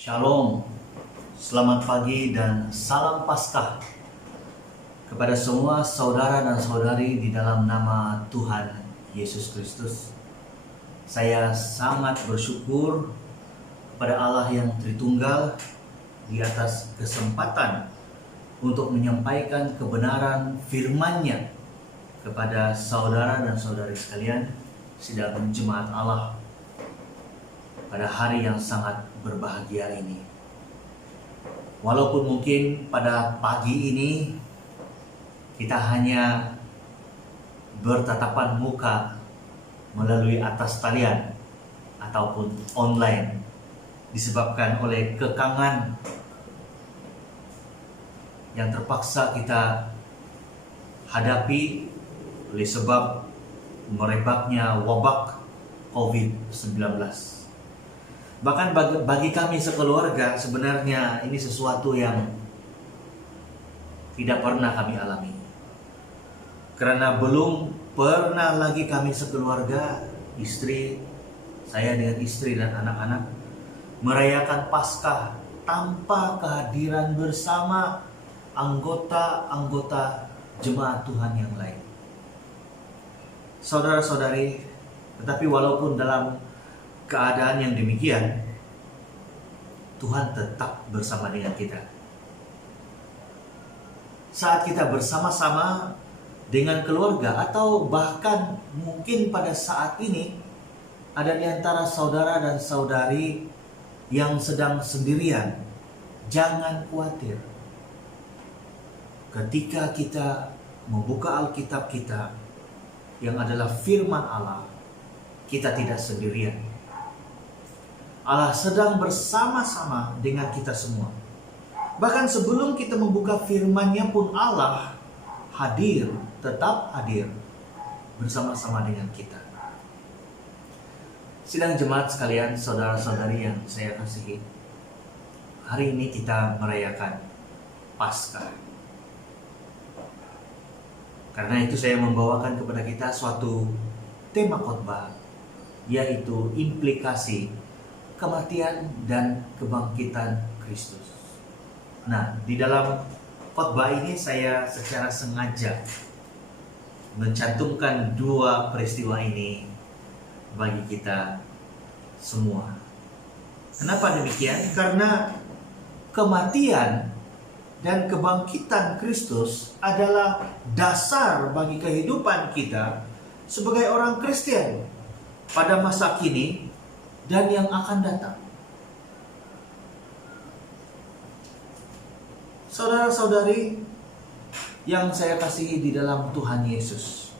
Shalom, selamat pagi dan salam Paskah kepada semua saudara dan saudari di dalam nama Tuhan Yesus Kristus. Saya sangat bersyukur kepada Allah yang Tritunggal di atas kesempatan untuk menyampaikan kebenaran firman-Nya kepada saudara dan saudari sekalian sidang jemaat Allah pada hari yang sangat berbahagia ini. Walaupun mungkin pada pagi ini kita hanya bertatapan muka melalui atas talian ataupun online disebabkan oleh kekangan yang terpaksa kita hadapi oleh sebab merebaknya wabak COVID-19. Bahkan bagi kami sekeluarga sebenarnya ini sesuatu yang tidak pernah kami alami. Karena belum pernah lagi kami sekeluarga, saya dengan istri dan anak-anak merayakan Paskah tanpa kehadiran bersama anggota-anggota jemaat Tuhan yang lain. Saudara-saudari, tetapi walaupun dalam keadaan yang demikian, Tuhan tetap bersama dengan kita. Saat kita bersama-sama dengan keluarga atau bahkan mungkin pada saat ini ada di antara saudara dan saudari yang sedang sendirian, jangan khawatir. Ketika kita membuka Alkitab kita yang adalah firman Allah, kita tidak sendirian. Allah sedang bersama-sama dengan kita semua. Bahkan sebelum kita membuka firman-Nya pun Allah hadir, tetap hadir bersama-sama dengan kita. Sidang jemaat sekalian, saudara-saudari yang saya kasihi, hari ini kita merayakan Paskah. Karena itu saya membawakan kepada kita suatu tema khotbah, yaitu implikasi kematian dan kebangkitan Kristus. Nah, di dalam khotbah ini saya secara sengaja mencantumkan dua peristiwa ini bagi kita semua. Kenapa demikian? Karena kematian dan kebangkitan Kristus adalah dasar bagi kehidupan kita sebagai orang Kristen pada masa kini dan yang akan datang. Saudara-saudari yang saya kasihi di dalam Tuhan Yesus,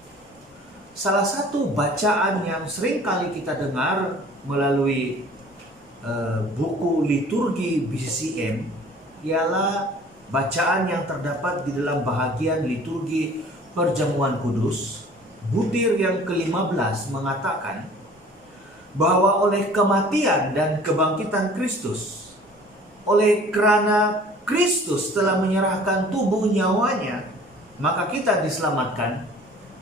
salah satu bacaan yang sering kali kita dengar melalui buku liturgi BCCM ialah bacaan yang terdapat di dalam bahagian liturgi Perjamuan Kudus. Butir yang ke-15 mengatakan bahwa oleh kematian dan kebangkitan Kristus, oleh kerana Kristus telah menyerahkan tubuh nyawanya, maka kita diselamatkan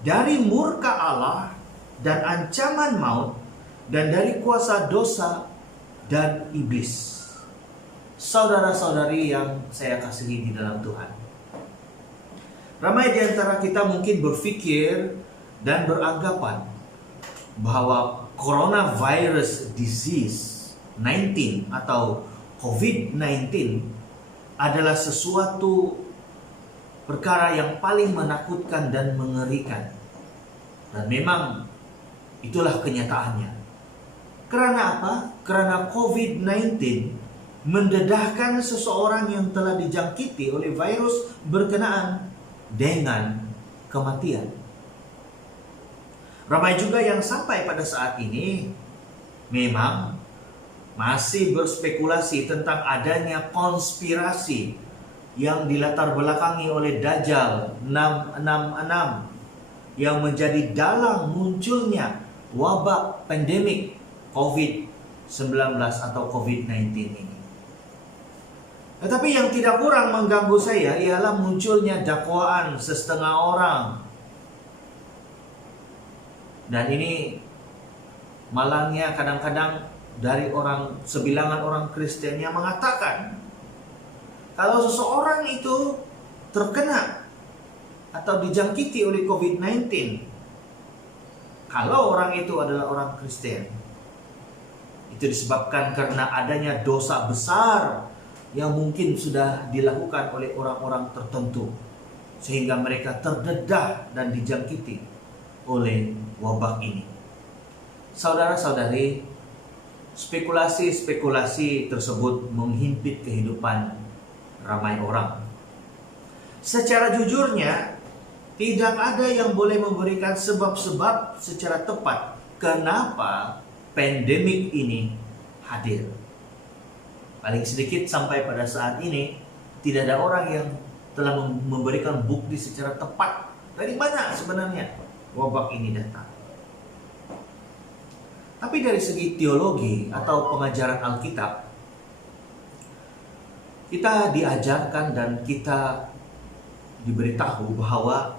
dari murka Allah dan ancaman maut dan dari kuasa dosa dan iblis. Saudara-saudari yang saya kasihi di dalam Tuhan, ramai di antara kita mungkin berpikir dan beranggapan bahwa coronavirus disease 19 atau COVID-19 adalah sesuatu perkara yang paling menakutkan dan mengerikan. Dan memang itulah kenyataannya. Karena apa? Karena COVID-19 mendedahkan seseorang yang telah dijangkiti oleh virus berkenaan dengan kematian. Ramai juga yang sampai pada saat ini memang masih berspekulasi tentang adanya konspirasi yang dilatar belakangi oleh Dajjal 666 yang menjadi dalang munculnya wabak pandemik COVID-19 atau COVID-19 ini. Tetapi yang tidak kurang mengganggu saya ialah munculnya dakwaan setengah orang. Dan ini malangnya kadang-kadang dari sebilangan orang Kristen yang mengatakan kalau seseorang itu terkena atau dijangkiti oleh COVID-19, kalau orang itu adalah orang Kristen, itu disebabkan karena adanya dosa besar yang mungkin sudah dilakukan oleh orang-orang tertentu, sehingga mereka terdedah dan dijangkiti oleh wabah ini. Saudara-saudari, spekulasi-spekulasi tersebut menghimpit kehidupan ramai orang. Secara jujurnya, tidak ada yang boleh memberikan sebab-sebab secara tepat kenapa pandemik ini hadir. Paling sedikit sampai pada saat ini, tidak ada orang yang telah memberikan bukti secara tepat dari mana sebenarnya wabah ini datang. Tapi dari segi teologi atau pengajaran Alkitab, kita diajarkan dan kita diberitahu bahwa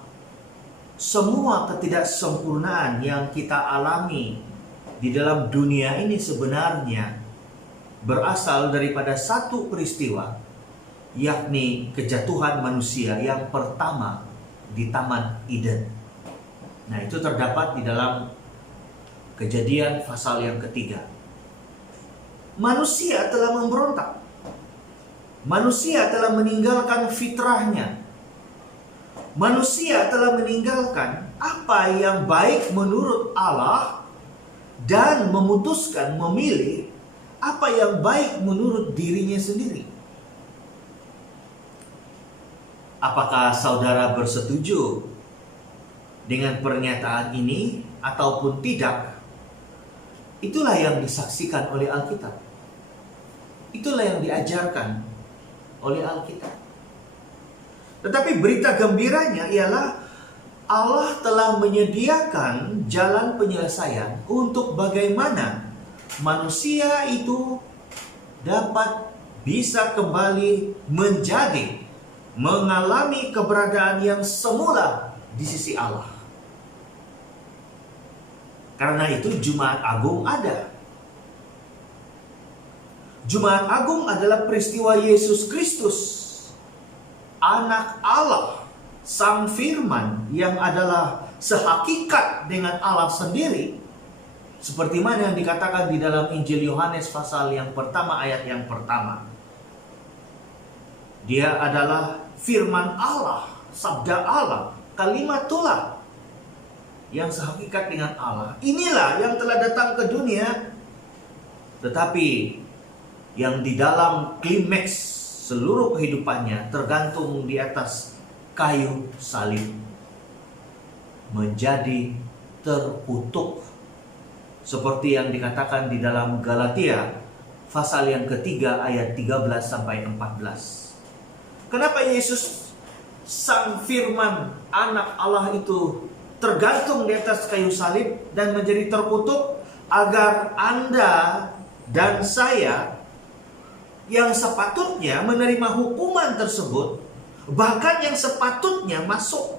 semua ketidaksempurnaan yang kita alami di dalam dunia ini sebenarnya berasal daripada satu peristiwa, yakni kejatuhan manusia yang pertama di Taman Eden. Nah, itu terdapat di dalam Kejadian pasal yang ketiga. Manusia telah memberontak. Manusia telah meninggalkan fitrahnya. Manusia telah meninggalkan apa yang baik menurut Allah dan memutuskan memilih apa yang baik menurut dirinya sendiri. Apakah saudara bersetuju dengan pernyataan ini ataupun tidak? Itulah yang disaksikan oleh Alkitab. Itulah yang diajarkan oleh Alkitab. Tetapi berita gembiranya ialah Allah telah menyediakan jalan penyelesaian untuk bagaimana manusia itu dapat bisa kembali mengalami keberadaan yang semula di sisi Allah. Karena itu Jumat Agung ada. Jumat Agung adalah peristiwa Yesus Kristus, Anak Allah, Sang Firman yang adalah sehakikat dengan Allah sendiri. Seperti mana yang dikatakan di dalam Injil Yohanes pasal yang pertama ayat yang pertama. Dia adalah firman Allah, sabda Allah, kalimatullah yang sehakikat dengan Allah. Inilah yang telah datang ke dunia, tetapi yang di dalam klimaks seluruh kehidupannya tergantung di atas kayu salib, menjadi terkutuk, seperti yang dikatakan di dalam Galatia pasal yang ketiga ayat 13 sampai 14. Kenapa Yesus Sang Firman Anak Allah itu tergantung di atas kayu salib dan menjadi terkutuk? Agar Anda dan saya yang sepatutnya menerima hukuman tersebut, bahkan yang sepatutnya masuk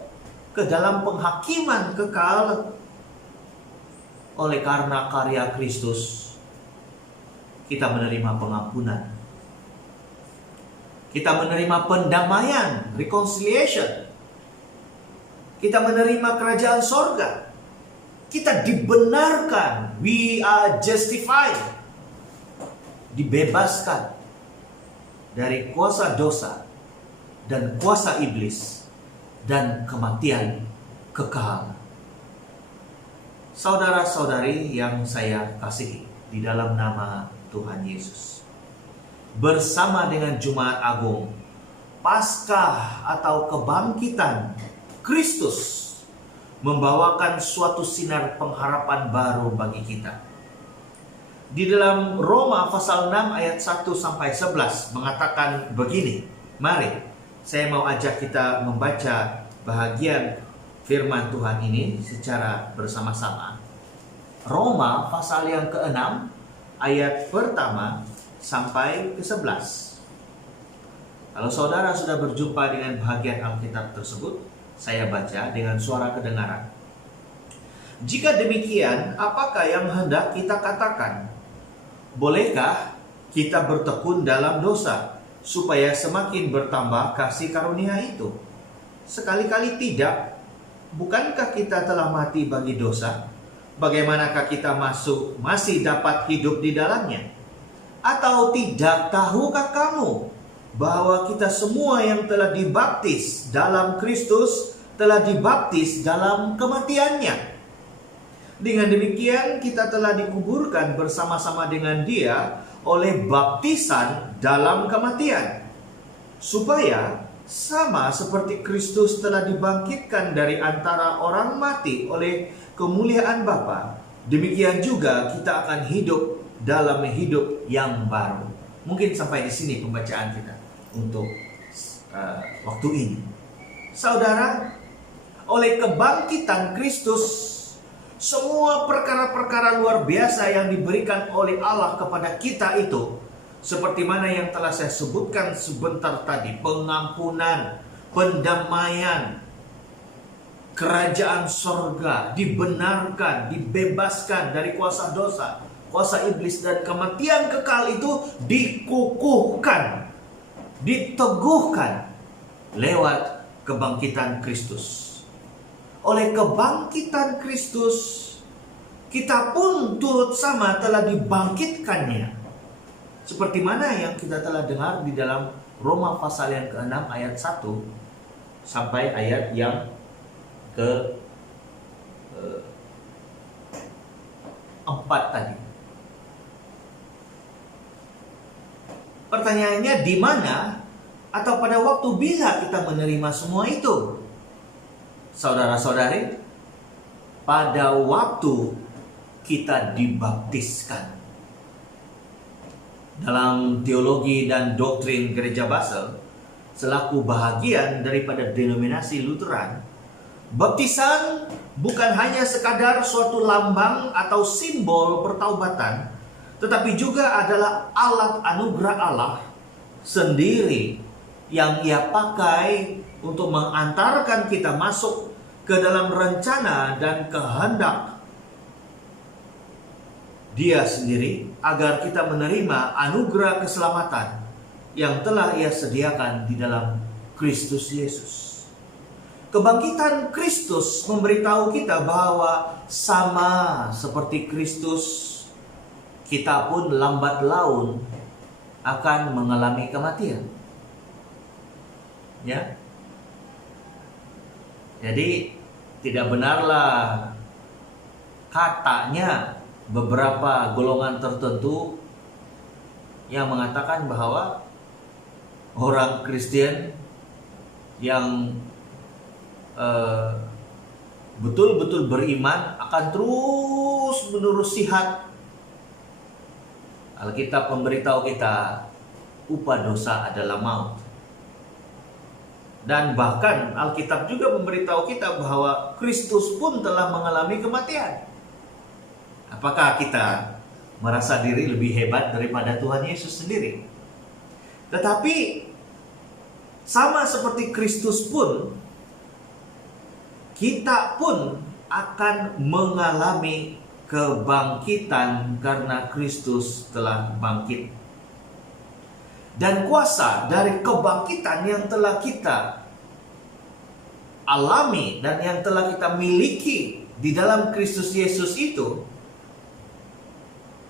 ke dalam penghakiman kekal, oleh karena karya Kristus kita menerima pengampunan, kita menerima pendamaian, reconciliation, kita menerima kerajaan sorga, kita dibenarkan, we are justified, dibebaskan dari kuasa dosa dan kuasa iblis dan kematian kekal. Saudara-saudari yang saya kasihi di dalam nama Tuhan Yesus, bersama dengan Jumat Agung, Paskah atau kebangkitan Kristus membawakan suatu sinar pengharapan baru bagi kita. Di dalam Roma pasal 6 ayat 1 sampai 11 mengatakan begini. Mari saya mau ajak kita membaca bahagian firman Tuhan ini secara bersama-sama. Roma pasal yang ke-6 ayat pertama sampai ke-11. Kalau saudara sudah berjumpa dengan bahagian Alkitab tersebut, saya baca dengan suara kedengaran. Jika demikian, apakah yang hendak kita katakan? Bolehkah kita bertekun dalam dosa supaya semakin bertambah kasih karunia itu? Sekali-kali tidak. Bukankah kita telah mati bagi dosa? Bagaimanakah kita masih dapat hidup di dalamnya? Atau tidak tahukah kamu bahwa kita semua yang telah dibaptis dalam Kristus telah dibaptis dalam kematiannya? Dengan demikian kita telah dikuburkan bersama-sama dengan Dia oleh baptisan dalam kematian, supaya sama seperti Kristus telah dibangkitkan dari antara orang mati oleh kemuliaan Bapa, demikian juga kita akan hidup dalam hidup yang baru. Mungkin sampai di sini pembacaan kita untuk waktu ini. Saudara, oleh kebangkitan Kristus, semua perkara-perkara luar biasa yang diberikan oleh Allah kepada kita itu, seperti mana yang telah saya sebutkan sebentar tadi, pengampunan, pendamaian, kerajaan sorga, dibenarkan, dibebaskan dari kuasa dosa, kuasa iblis dan kematian kekal itu dikukuhkan, diteguhkan lewat kebangkitan Kristus. Oleh kebangkitan Kristus, kita pun turut sama telah dibangkitkannya. Seperti mana yang kita telah dengar di dalam Roma pasal yang ke-6 ayat 1 sampai ayat yang ke-4 tadi. Pertanyaannya, di mana atau pada waktu bila kita menerima semua itu? Saudara-saudari, pada waktu kita dibaptiskan. Dalam teologi dan doktrin Gereja Basel, selaku bahagian daripada denominasi Lutheran, baptisan bukan hanya sekadar suatu lambang atau simbol pertaubatan, tetapi juga adalah alat anugerah Allah sendiri yang Ia pakai untuk mengantarkan kita masuk ke dalam rencana dan kehendak Dia sendiri, agar kita menerima anugerah keselamatan yang telah Ia sediakan di dalam Kristus Yesus. Kebangkitan Kristus memberitahu kita bahwa sama seperti Kristus, kita pun lambat laun akan mengalami kematian. Ya. Jadi tidak benarlah katanya beberapa golongan tertentu yang mengatakan bahwa orang Kristen yang betul-betul beriman akan terus-menerus sihat. Alkitab memberitahu kita upah dosa adalah maut. Dan bahkan Alkitab juga memberitahu kita bahwa Kristus pun telah mengalami kematian. Apakah kita merasa diri lebih hebat daripada Tuhan Yesus sendiri? Tetapi sama seperti Kristus pun, kita pun akan mengalami kebangkitan karena Kristus telah bangkit. Dan kuasa dari kebangkitan yang telah kita alami dan yang telah kita miliki di dalam Kristus Yesus itu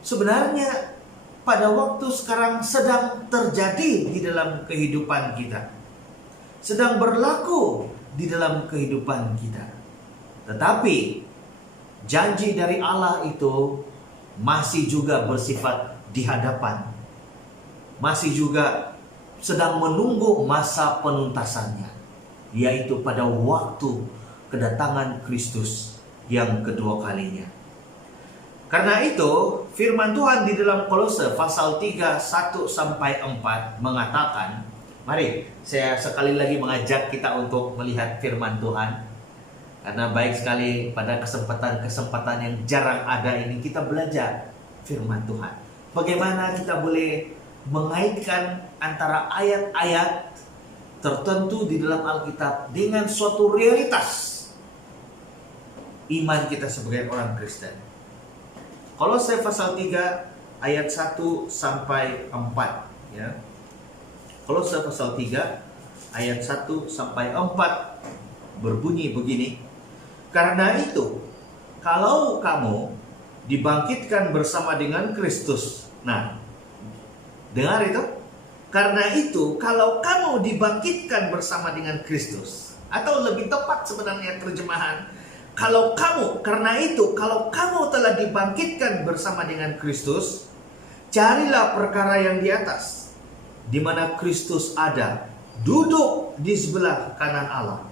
sebenarnya pada waktu sekarang sedang terjadi di dalam kehidupan kita, sedang berlaku di dalam kehidupan kita. Tetapi janji dari Allah itu masih juga bersifat di hadapan, masih juga sedang menunggu masa penuntasannya, yaitu pada waktu kedatangan Kristus yang kedua kalinya. Karena itu, firman Tuhan di dalam Kolose pasal 3, 1-4 mengatakan, mari saya sekali lagi mengajak kita untuk melihat firman Tuhan. Karena baik sekali pada kesempatan-kesempatan yang jarang ada ini kita belajar firman Tuhan. Bagaimana kita boleh mengaitkan antara ayat-ayat tertentu di dalam Alkitab dengan suatu realitas iman kita sebagai orang Kristen. Kolose pasal 3 ayat 1 sampai 4 ya. Kolose pasal 3 ayat 1 sampai 4 berbunyi begini. Karena itu, kalau kamu dibangkitkan bersama dengan Kristus. Nah, dengar itu? Karena itu, kalau kamu dibangkitkan bersama dengan Kristus, atau lebih tepat sebenarnya terjemahan, karena itu, kalau kamu telah dibangkitkan bersama dengan Kristus, carilah perkara yang di atas, di mana Kristus ada, duduk di sebelah kanan Allah.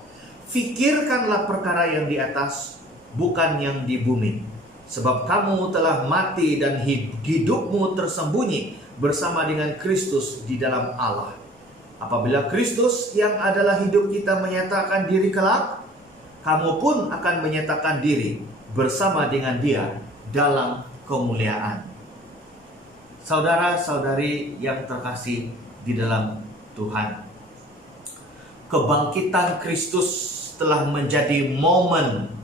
Fikirkanlah perkara yang di atas, bukan yang di bumi. Sebab kamu telah mati dan hidupmu tersembunyi bersama dengan Kristus di dalam Allah. Apabila Kristus yang adalah hidup kita menyatakan diri kelak, kamu pun akan menyatakan diri bersama dengan Dia dalam kemuliaan. Saudara-saudari yang terkasih di dalam Tuhan, kebangkitan Kristus telah menjadi momen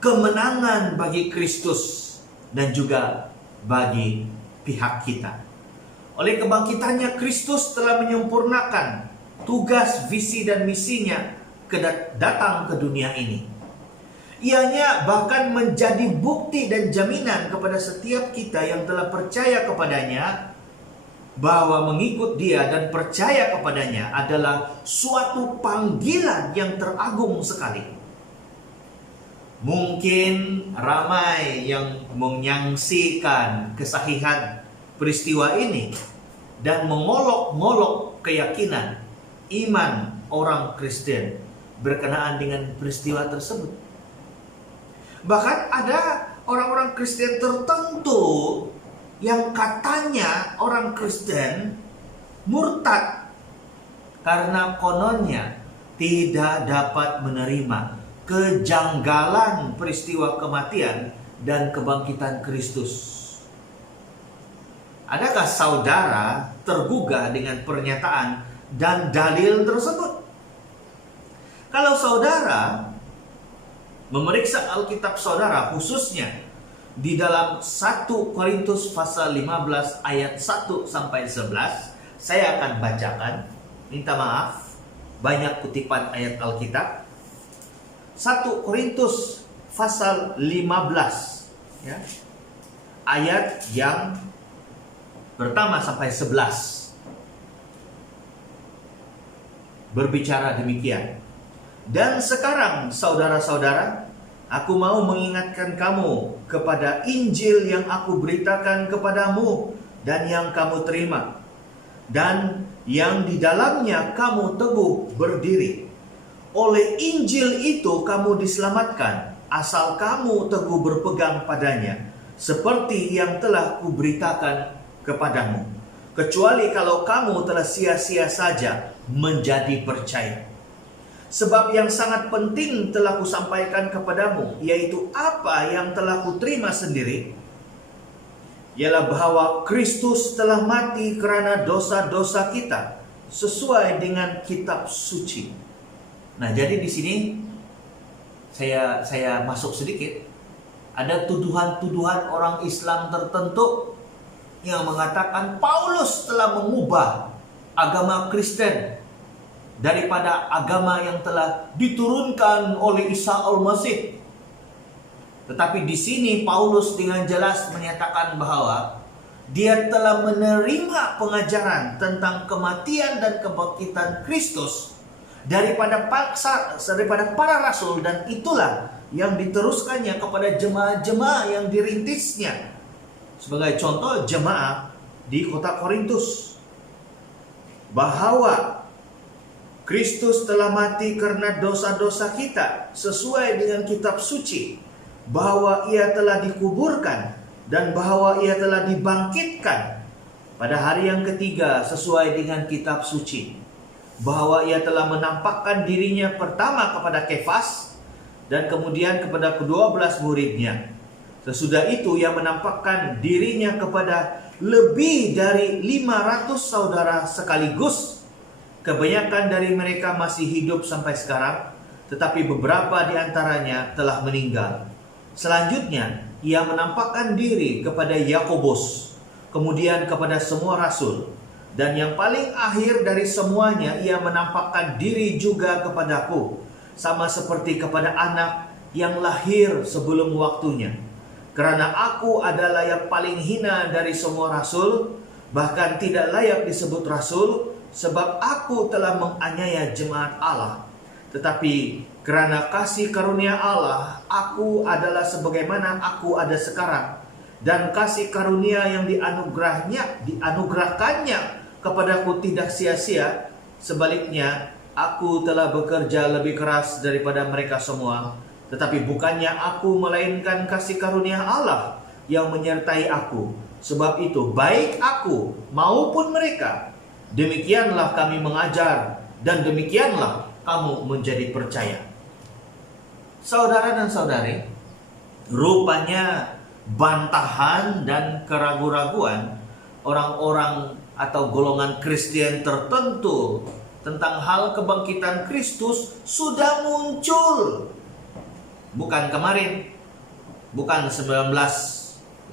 kemenangan bagi Kristus dan juga bagi pihak kita. Oleh kebangkitannya, Kristus telah menyempurnakan tugas, visi, dan misinya datang ke dunia ini. Ianya bahkan menjadi bukti dan jaminan kepada setiap kita yang telah percaya kepadanya, bahwa mengikut Dia dan percaya kepadanya adalah suatu panggilan yang teragung sekali. Mungkin ramai yang menyaksikan kesahihan peristiwa ini dan mengolok-ngolok keyakinan iman orang Kristen berkenaan dengan peristiwa tersebut. Bahkan ada orang-orang Kristen tertentu yang katanya orang Kristen murtad karena kononnya tidak dapat menerima kejanggalan peristiwa kematian dan kebangkitan Kristus. Adakah saudara tergugah dengan pernyataan dan dalil tersebut? Kalau saudara memeriksa Alkitab saudara, khususnya di dalam 1 Korintus pasal 15 ayat 1 sampai 11, saya akan bacakan. Minta maaf, banyak kutipan ayat Alkitab. 1 Korintus pasal 15 ya, ayat yang pertama sampai 11 berbicara demikian. Dan sekarang saudara-saudara, aku mau mengingatkan kamu kepada Injil yang aku beritakan kepadamu dan yang kamu terima, dan yang di dalamnya kamu teguh berdiri. Oleh Injil itu kamu diselamatkan, asal kamu teguh berpegang padanya, seperti yang telah kuberitakan kepadamu. Kecuali kalau kamu telah sia-sia saja menjadi percaya. Sebab yang sangat penting telah kusampaikan kepadamu, yaitu apa yang telah kuterima sendiri, ialah bahwa Kristus telah mati karena dosa-dosa kita, sesuai dengan kitab suci. Nah, jadi di sini saya masuk sedikit. Ada tuduhan-tuduhan orang Islam tertentu yang mengatakan Paulus telah mengubah agama Kristen daripada agama yang telah diturunkan oleh Isa Al-Masih. Tetapi di sini Paulus dengan jelas menyatakan bahwa dia telah menerima pengajaran tentang kematian dan kebangkitan Kristus daripada para rasul, dan itulah yang diteruskannya kepada jemaah-jemaah yang dirintisnya. Sebagai contoh, jemaah di kota Korintus, bahwa Kristus telah mati karena dosa-dosa kita sesuai dengan kitab suci, bahwa Ia telah dikuburkan dan bahwa Ia telah dibangkitkan pada hari yang ketiga sesuai dengan kitab suci, bahwa Ia telah menampakkan dirinya pertama kepada Kefas dan kemudian kepada ke-12 muridnya. Sesudah itu Ia menampakkan dirinya kepada lebih dari 500 saudara sekaligus. Kebanyakan dari mereka masih hidup sampai sekarang, tetapi beberapa di antaranya telah meninggal. Selanjutnya, Ia menampakkan diri kepada Yakobus, kemudian kepada semua rasul, dan yang paling akhir dari semuanya ia menampakkan diri juga kepadaku, sama seperti kepada anak yang lahir sebelum waktunya. Karena aku adalah yang paling hina dari semua rasul, bahkan tidak layak disebut rasul, sebab aku telah menganiaya jemaat Allah. Tetapi karena kasih karunia Allah, aku adalah sebagaimana aku ada sekarang. Dan kasih karunia yang dianugerahkannya kepadaku tidak sia-sia. Sebaliknya, aku telah bekerja lebih keras daripada mereka semua. Tetapi bukannya aku, melainkan kasih karunia Allah yang menyertai aku. Sebab itu, baik aku maupun mereka, demikianlah kami mengajar, dan demikianlah kamu menjadi percaya. Saudara dan saudari, rupanya bantahan dan keraguan-raguan orang-orang atau golongan Kristen tertentu tentang hal kebangkitan Kristus sudah muncul. Bukan kemarin, bukan 1989,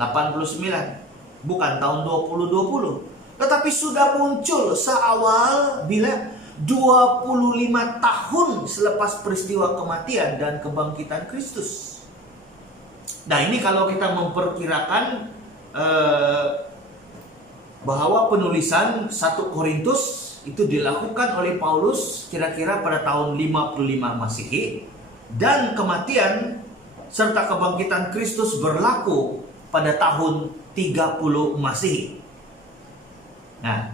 bukan tahun 2020, tetapi sudah muncul seawal bila 25 tahun selepas peristiwa kematian dan kebangkitan Kristus. Nah, ini kalau kita memperkirakan bahwa penulisan 1 Korintus itu dilakukan oleh Paulus kira-kira pada tahun 55 Masehi, dan kematian serta kebangkitan Kristus berlaku pada tahun 30 Masehi. Nah,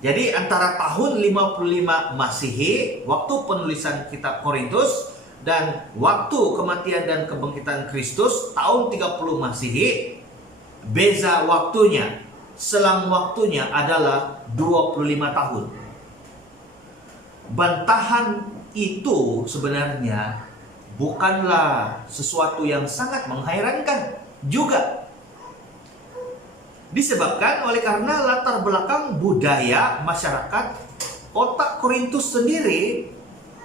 jadi antara tahun 55 Masehi, waktu penulisan kitab Korintus, dan waktu kematian dan kebangkitan Kristus tahun 30 Masehi, beza waktunya, selang waktunya adalah 25 tahun. Bantahan itu sebenarnya bukanlah sesuatu yang sangat menghairankan juga. Disebabkan oleh karena latar belakang budaya masyarakat kota Korintus sendiri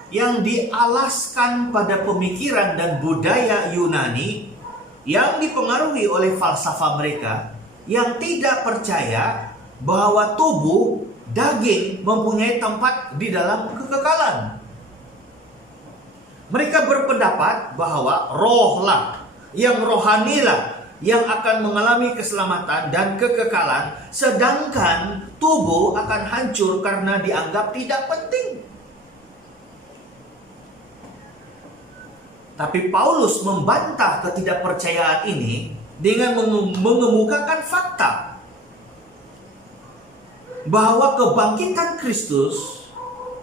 yang dialaskan pada pemikiran dan budaya Yunani yang dipengaruhi oleh falsafah mereka yang tidak percaya bahwa tubuh daging mempunyai tempat di dalam kekekalan. Mereka berpendapat bahwa rohlah, yang rohanilah yang akan mengalami keselamatan dan kekekalan, sedangkan tubuh akan hancur karena dianggap tidak penting. Tapi Paulus membantah ketidakpercayaan ini dengan mengemukakan fakta bahwa kebangkitan Kristus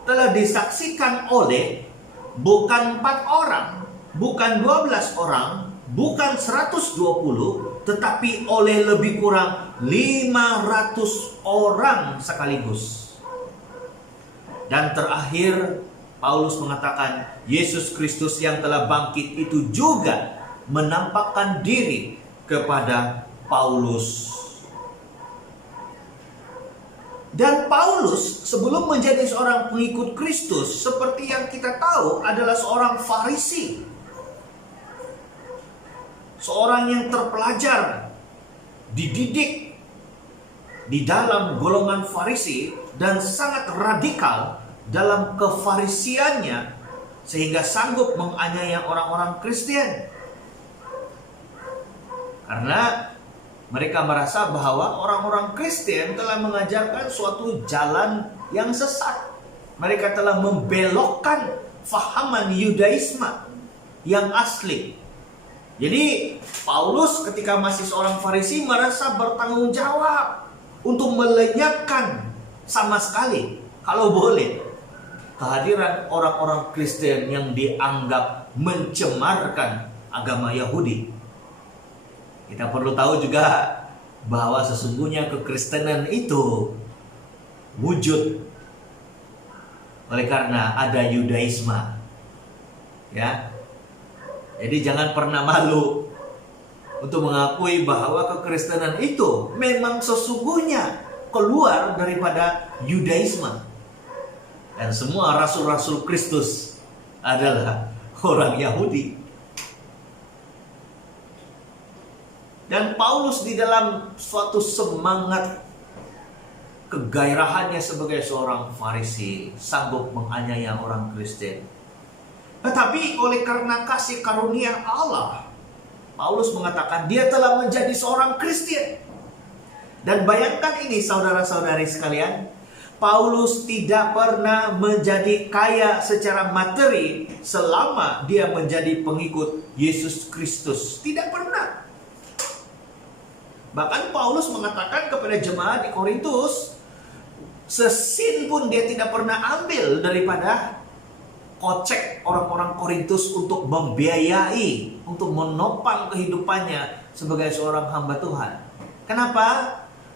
telah disaksikan oleh bukan 4 orang, bukan 12 orang, bukan 120, tetapi oleh lebih kurang 500 orang sekaligus. Dan terakhir, Paulus mengatakan Yesus Kristus yang telah bangkit itu juga menampakkan diri kepada Paulus. Dan Paulus sebelum menjadi seorang pengikut Kristus, seperti yang kita tahu, adalah seorang Farisi. Seorang yang terpelajar, dididik di dalam golongan Farisi, dan sangat radikal dalam kefarisiannya, sehingga sanggup menganiaya orang-orang Kristen. Karena mereka merasa bahwa orang-orang Kristen telah mengajarkan suatu jalan yang sesat. Mereka telah membelokkan fahaman Yudaisme yang asli. Jadi Paulus ketika masih seorang Farisi merasa bertanggung jawab untuk melenyapkan sama sekali, kalau boleh, kehadiran orang-orang Kristen yang dianggap mencemarkan agama Yahudi. Kita perlu tahu juga bahwa sesungguhnya kekristenan itu wujud oleh karena ada Yudaisme. Ya. Jadi jangan pernah malu untuk mengakui bahwa kekristenan itu memang sesungguhnya keluar daripada Yudaisme. Dan semua rasul-rasul Kristus adalah orang Yahudi. Dan Paulus di dalam suatu semangat kegairahannya sebagai seorang Farisi sanggup menganiaya orang Kristen. Tetapi oleh karena kasih karunia Allah, Paulus mengatakan dia telah menjadi seorang Kristen. Dan bayangkan ini saudara-saudari sekalian, Paulus tidak pernah menjadi kaya secara materi selama dia menjadi pengikut Yesus Kristus. Tidak pernah. Bahkan Paulus mengatakan kepada jemaat di Korintus, sesin pun dia tidak pernah ambil daripada kocek orang-orang Korintus untuk membiayai, untuk menopang kehidupannya sebagai seorang hamba Tuhan. Kenapa?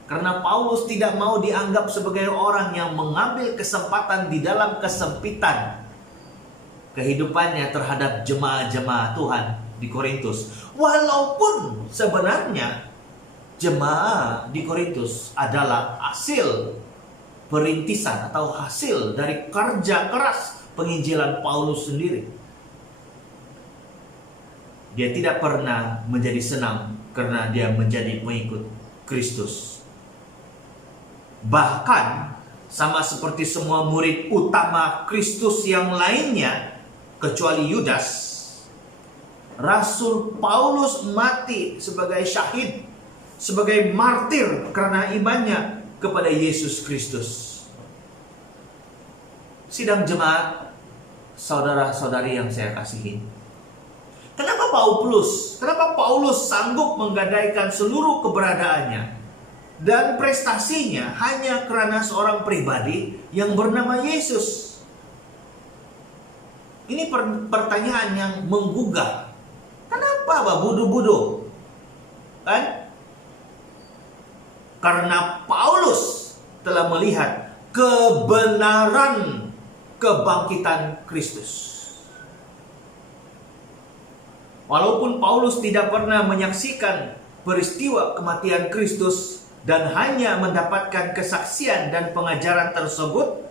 Karena Paulus tidak mau dianggap sebagai orang yang mengambil kesempatan di dalam kesempitan kehidupannya terhadap jemaah-jemaah Tuhan di Korintus. Walaupun sebenarnya jemaah di Korintus adalah hasil perintisan atau hasil dari kerja keras penginjilan Paulus sendiri. Dia tidak pernah menjadi senang karena dia menjadi pengikut Kristus. Bahkan sama seperti semua murid utama Kristus yang lainnya kecuali Yudas, Rasul Paulus mati sebagai syahid, sebagai martir karena imannya kepada Yesus Kristus. Sidang jemaat, saudara-saudari yang saya kasihi, kenapa Paulus sanggup menggadaikan seluruh keberadaannya dan prestasinya hanya karena seorang pribadi yang bernama Yesus? Ini pertanyaan yang menggugah. Kenapa budu-budu? Kan? Karena Paulus telah melihat kebenaran kebangkitan Kristus. Walaupun Paulus tidak pernah menyaksikan peristiwa kematian Kristus dan hanya mendapatkan kesaksian dan pengajaran tersebut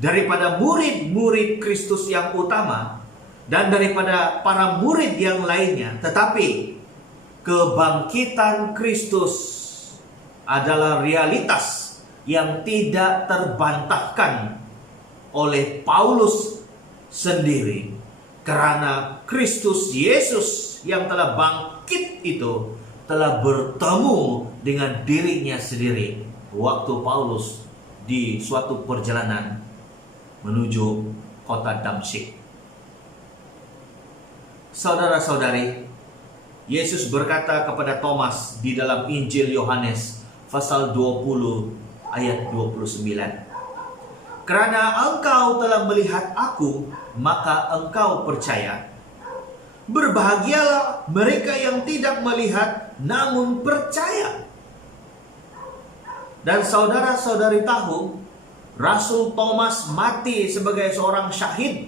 daripada murid-murid Kristus yang utama dan daripada para murid yang lainnya, tetapi kebangkitan Kristus adalah realitas yang tidak terbantahkan oleh Paulus sendiri, karena Kristus Yesus yang telah bangkit itu telah bertemu dengan dirinya sendiri waktu Paulus di suatu perjalanan menuju kota Damsyik. Saudara-saudari, Yesus berkata kepada Thomas di dalam Injil Yohanes pasal 20 ayat 29. Karena engkau telah melihat aku, maka engkau percaya. Berbahagialah mereka yang tidak melihat namun percaya. Dan saudara-saudari tahu, Rasul Thomas mati sebagai seorang syahid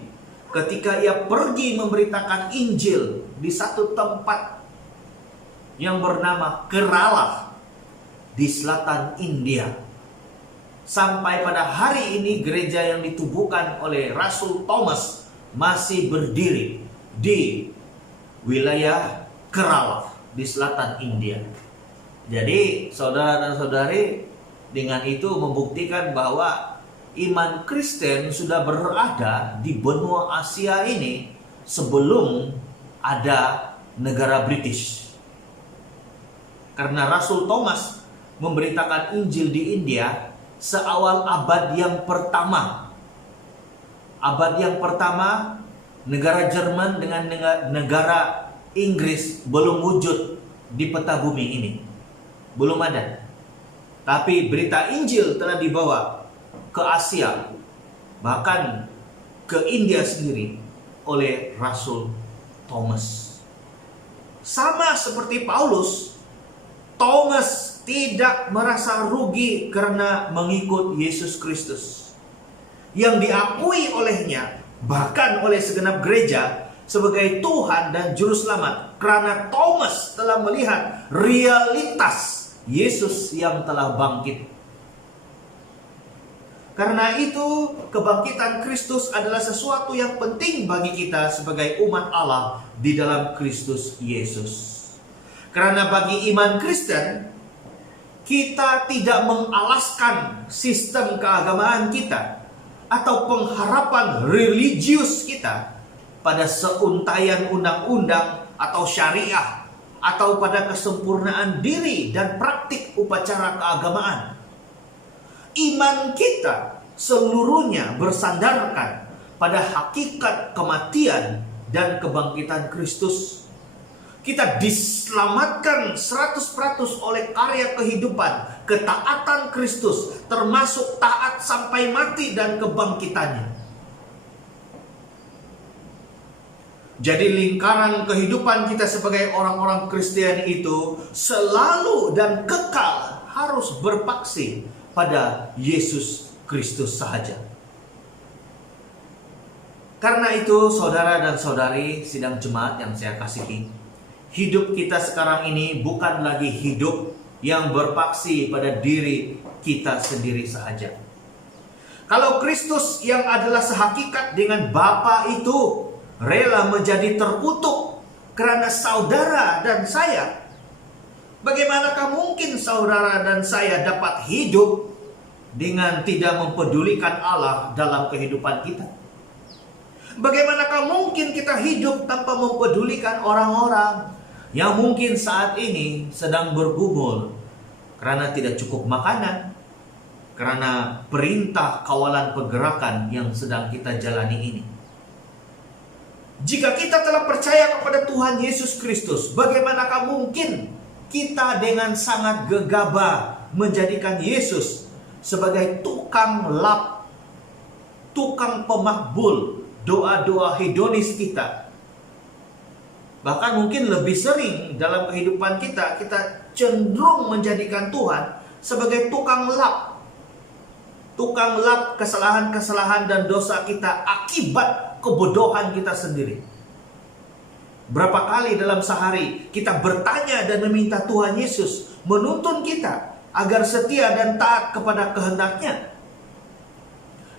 ketika ia pergi memberitakan Injil di satu tempat yang bernama Kerala di selatan India. Sampai pada hari ini gereja yang ditubuhkan oleh Rasul Thomas masih berdiri di wilayah Kerala di selatan India. Jadi saudara dan saudari, dengan itu membuktikan bahwa iman Kristen sudah berada di benua Asia ini sebelum ada negara British. Karena Rasul Thomas memberitakan Injil di India seawal abad yang pertama. Abad yang pertama, negara Jerman dengan negara Inggris belum wujud di peta bumi ini. Belum ada. Tapi berita Injil telah dibawa ke Asia, bahkan ke India sendiri oleh Rasul Thomas. Sama seperti Paulus, Thomas tidak merasa rugi karena mengikut Yesus Kristus, yang diakui olehnya bahkan oleh segenap gereja sebagai Tuhan dan Juru Selamat, karena Thomas telah melihat realitas Yesus yang telah bangkit. Karena itu, kebangkitan Kristus adalah sesuatu yang penting bagi kita sebagai umat Allah di dalam Kristus Yesus. Karena bagi iman Kristen, kita tidak mengalaskan sistem keagamaan kita atau pengharapan religius kita pada seuntaian undang-undang atau syariah, atau pada kesempurnaan diri dan praktik upacara keagamaan. Iman kita seluruhnya bersandarkan pada hakikat kematian dan kebangkitan Kristus. Kita diselamatkan 100% oleh karya kehidupan, ketaatan Kristus, termasuk taat sampai mati dan kebangkitannya. Jadi lingkaran kehidupan kita sebagai orang-orang Kristen itu selalu dan kekal harus berpaksi pada Yesus Kristus sahaja. Karena itu, saudara dan saudari sidang jemaat yang saya kasihi, hidup kita sekarang ini bukan lagi hidup yang berpaksi pada diri kita sendiri saja. Kalau Kristus yang adalah sehakikat dengan Bapa itu rela menjadi terkutuk karena saudara dan saya, bagaimanakah mungkin saudara dan saya dapat hidup dengan tidak mempedulikan Allah dalam kehidupan kita? Bagaimanakah mungkin kita hidup tanpa mempedulikan orang-orang yang mungkin saat ini sedang bergumul karena tidak cukup makanan, karena perintah kawalan pergerakan yang sedang kita jalani ini? Jika kita telah percaya kepada Tuhan Yesus Kristus, bagaimanakah mungkin kita dengan sangat gegabah menjadikan Yesus sebagai tukang lap, tukang pemakbul doa-doa hedonis kita? Bahkan mungkin lebih sering dalam kehidupan kita, kita cenderung menjadikan Tuhan sebagai tukang lap. Tukang lap kesalahan-kesalahan dan dosa kita akibat kebodohan kita sendiri. Berapa kali dalam sehari kita bertanya dan meminta Tuhan Yesus menuntun kita agar setia dan taat kepada kehendak-Nya?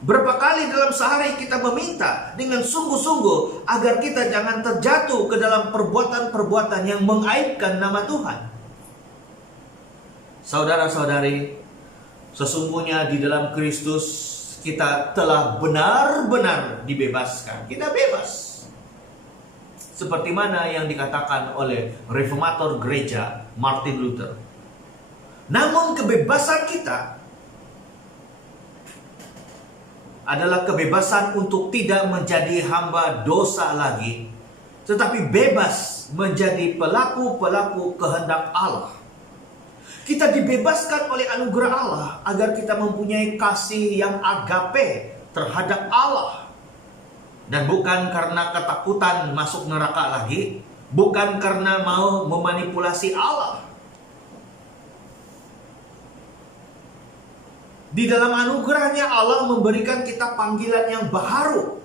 Berapa kali dalam sehari kita meminta dengan sungguh-sungguh agar kita jangan terjatuh ke dalam perbuatan-perbuatan yang mengaibkan nama Tuhan? Saudara-saudari, sesungguhnya di dalam Kristus kita telah benar-benar dibebaskan. Kita bebas. Seperti mana yang dikatakan oleh reformator gereja Martin Luther. Namun kebebasan kita adalah kebebasan untuk tidak menjadi hamba dosa lagi, tetapi bebas menjadi pelaku-pelaku kehendak Allah. Kita dibebaskan oleh anugerah Allah agar kita mempunyai kasih yang agape terhadap Allah. Dan bukan karena ketakutan masuk neraka lagi, bukan karena mau memanipulasi Allah. Di dalam anugerahnya Allah memberikan kita panggilan yang baru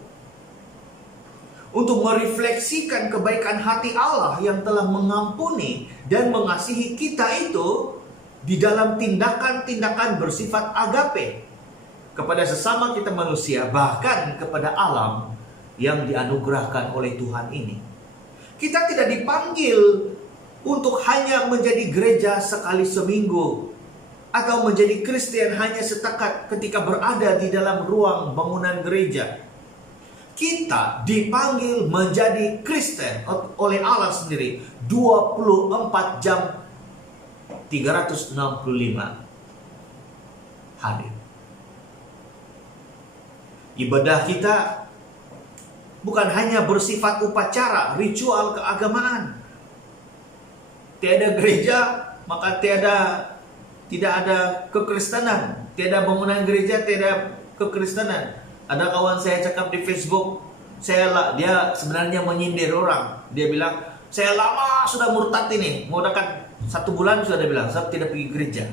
untuk merefleksikan kebaikan hati Allah yang telah mengampuni dan mengasihi kita itu di dalam tindakan-tindakan bersifat agape kepada sesama kita manusia, bahkan kepada alam yang dianugerahkan oleh Tuhan ini. Kita tidak dipanggil untuk hanya menjadi gereja sekali seminggu, atau menjadi Kristen hanya setakat ketika berada di dalam ruang bangunan gereja. Kita dipanggil menjadi Kristen oleh Allah sendiri 24 jam 365 hari. Ibadah kita bukan hanya bersifat upacara, ritual keagamaan. Tiada gereja, maka tidak ada kekristenan. Tiada bangunan gereja, tiada kekristenan. Ada kawan saya cakap di Facebook, dia sebenarnya menyindir orang. Dia bilang, saya lama sudah murtad ini, mau dekat 1 bulan sudah dia bilang, saya tidak pergi gereja.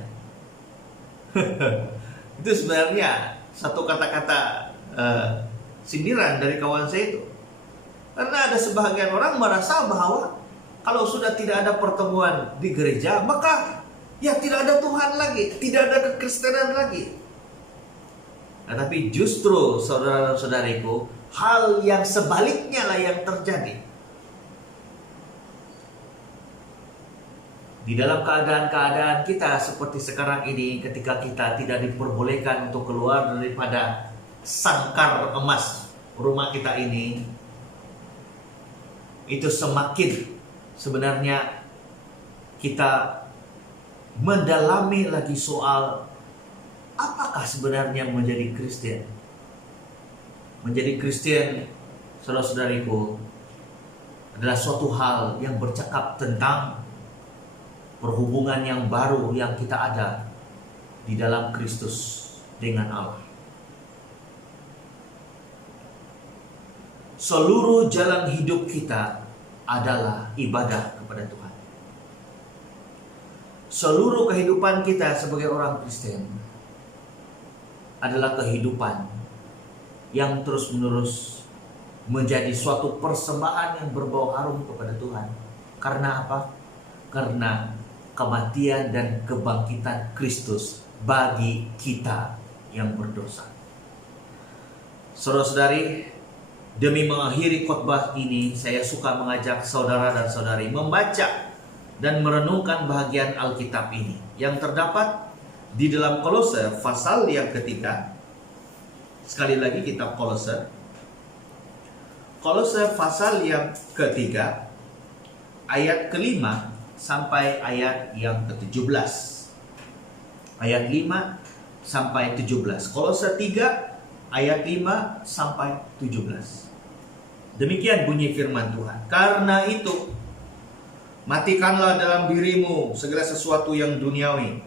Itu sebenarnya satu kata-kata sindiran dari kawan saya itu. Karena ada sebahagian orang merasa bahwa kalau sudah tidak ada pertemuan di gereja, maka ya tidak ada Tuhan lagi, tidak ada kekristenan lagi. Nah, tapi justru saudara-saudariku, hal yang sebaliknya lah yang terjadi. Di dalam keadaan-keadaan kita seperti sekarang ini, ketika kita tidak diperbolehkan untuk keluar daripada sangkar emas rumah kita ini, itu semakin sebenarnya kita mendalami lagi soal apakah sebenarnya menjadi Kristen. Menjadi Kristen, saudara-saudariku, adalah suatu hal yang bercakap tentang perhubungan yang baru yang kita ada di dalam Kristus dengan Allah. Seluruh jalan hidup kita adalah ibadah kepada Tuhan. Seluruh kehidupan kita sebagai orang Kristen adalah kehidupan yang terus-menerus menjadi suatu persembahan yang berbau harum kepada Tuhan. Karena apa? Karena kematian dan kebangkitan Kristus bagi kita yang berdosa. Saudara-saudari, demi mengakhiri khotbah ini, saya suka mengajak saudara dan saudari membaca dan merenungkan bahagian Alkitab ini yang terdapat di dalam Kolose pasal yang ketiga. Sekali lagi kitab Kolose. Kolose pasal yang ketiga, ayat kelima sampai ayat yang ke-17. Ayat 5 sampai 17. Kolose 3 ayat 5 sampai 17. Demikian bunyi firman Tuhan. Karena itu, matikanlah dalam dirimu segala sesuatu yang duniawi,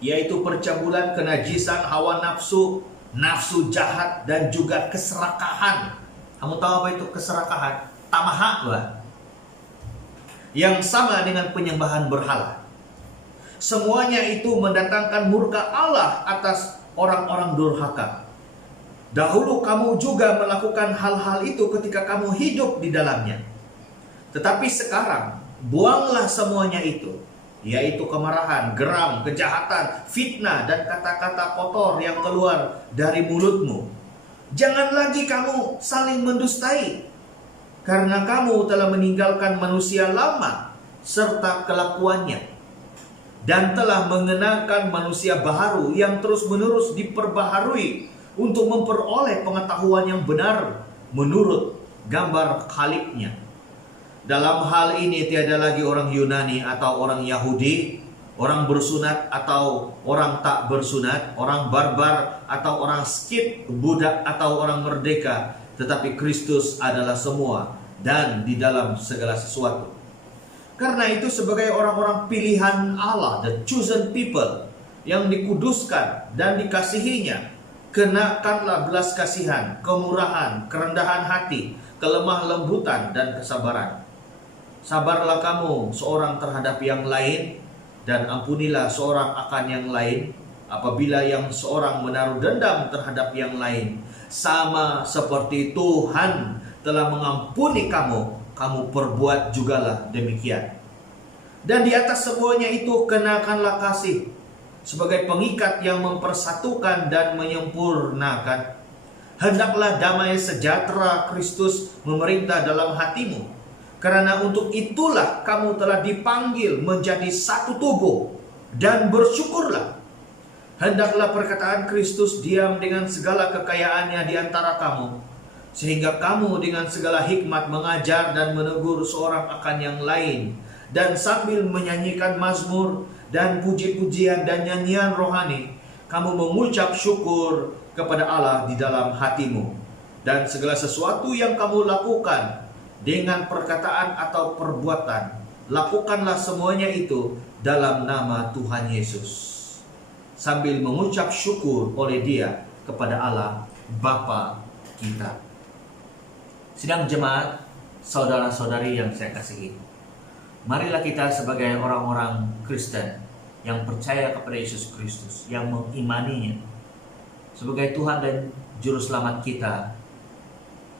yaitu percabulan, kenajisan, hawa nafsu, nafsu jahat, dan juga keserakahan. Kamu tahu apa itu keserakahan? Tamaha, yang sama dengan penyembahan berhala. Semuanya itu mendatangkan murka Allah atas orang-orang durhaka. Dahulu kamu juga melakukan hal-hal itu ketika kamu hidup di dalamnya. Tetapi sekarang, buanglah semuanya itu, yaitu kemarahan, geram, kejahatan, fitnah, dan kata-kata kotor yang keluar dari mulutmu. Jangan lagi kamu saling mendustai, karena kamu telah meninggalkan manusia lama serta kelakuannya, dan telah mengenakan manusia baru yang terus-menerus diperbaharui untuk memperoleh pengetahuan yang benar menurut gambar Khaliknya. Dalam hal ini tiada lagi orang Yunani atau orang Yahudi, orang bersunat atau orang tak bersunat, orang barbar atau orang skit, budak atau orang merdeka, tetapi Kristus adalah semua dan di dalam segala sesuatu. Karena itu sebagai orang-orang pilihan Allah, the chosen people, yang dikuduskan dan dikasihinya, kenakanlah belas kasihan, kemurahan, kerendahan hati, kelemah lembutan, dan kesabaran. Sabarlah kamu seorang terhadap yang lain, dan ampunilah seorang akan yang lain, apabila yang seorang menaruh dendam terhadap yang lain, sama seperti Tuhan telah mengampuni kamu, kamu perbuat jugalah demikian. Dan di atas semuanya itu kenakanlah kasih sebagai pengikat yang mempersatukan dan menyempurnakan. Hendaklah damai sejahtera Kristus memerintah dalam hatimu, karena untuk itulah kamu telah dipanggil menjadi satu tubuh, dan bersyukurlah. Hendaklah perkataan Kristus diam dengan segala kekayaannya di antara kamu, sehingga kamu dengan segala hikmat mengajar dan menegur seorang akan yang lain, dan sambil menyanyikan mazmur dan puji-pujian dan nyanyian rohani, kamu mengucap syukur kepada Allah di dalam hatimu. Dan segala sesuatu yang kamu lakukan dengan perkataan atau perbuatan, lakukanlah semuanya itu dalam nama Tuhan Yesus, sambil mengucap syukur oleh Dia kepada Allah Bapa kita. Sidang jemaat, saudara-saudari yang saya kasihi, marilah kita sebagai orang-orang Kristen yang percaya kepada Yesus Kristus, yang mengimaninya sebagai Tuhan dan Juru Selamat kita,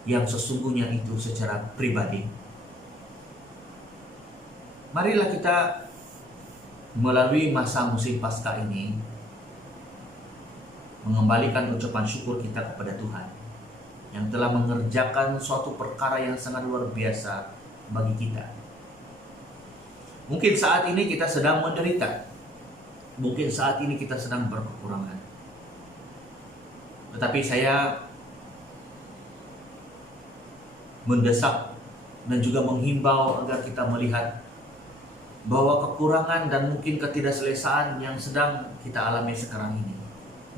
yang sesungguhnya itu secara pribadi. Marilah kita melalui masa musim Paskah ini mengembalikan ucapan syukur kita kepada Tuhan yang telah mengerjakan suatu perkara yang sangat luar biasa bagi kita. Mungkin saat ini kita sedang menderita. Mungkin saat ini kita sedang berkekurangan. Tetapi saya mendesak dan juga menghimbau agar kita melihat bahwa kekurangan dan mungkin ketidakselesaan yang sedang kita alami sekarang ini,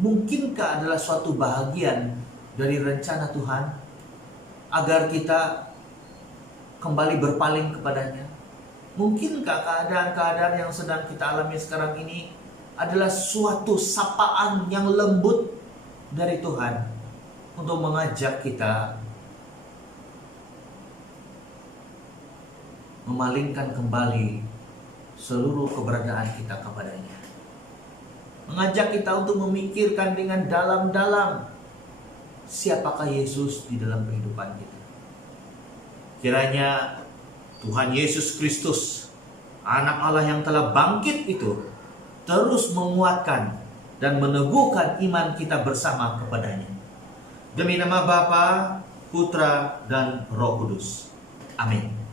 mungkinkah adalah suatu bahagian dari rencana Tuhan agar kita kembali berpaling kepadanya? Mungkinkah keadaan-keadaan yang sedang kita alami sekarang ini adalah suatu sapaan yang lembut dari Tuhan untuk mengajak kita memalingkan kembali seluruh keberadaan kita kepadanya. Mengajak kita untuk memikirkan dengan dalam-dalam siapakah Yesus di dalam kehidupan kita. Kiranya Tuhan Yesus Kristus, Anak Allah yang telah bangkit itu, terus menguatkan dan meneguhkan iman kita bersama kepadanya. Demi nama Bapa, Putra, dan Roh Kudus. Amin.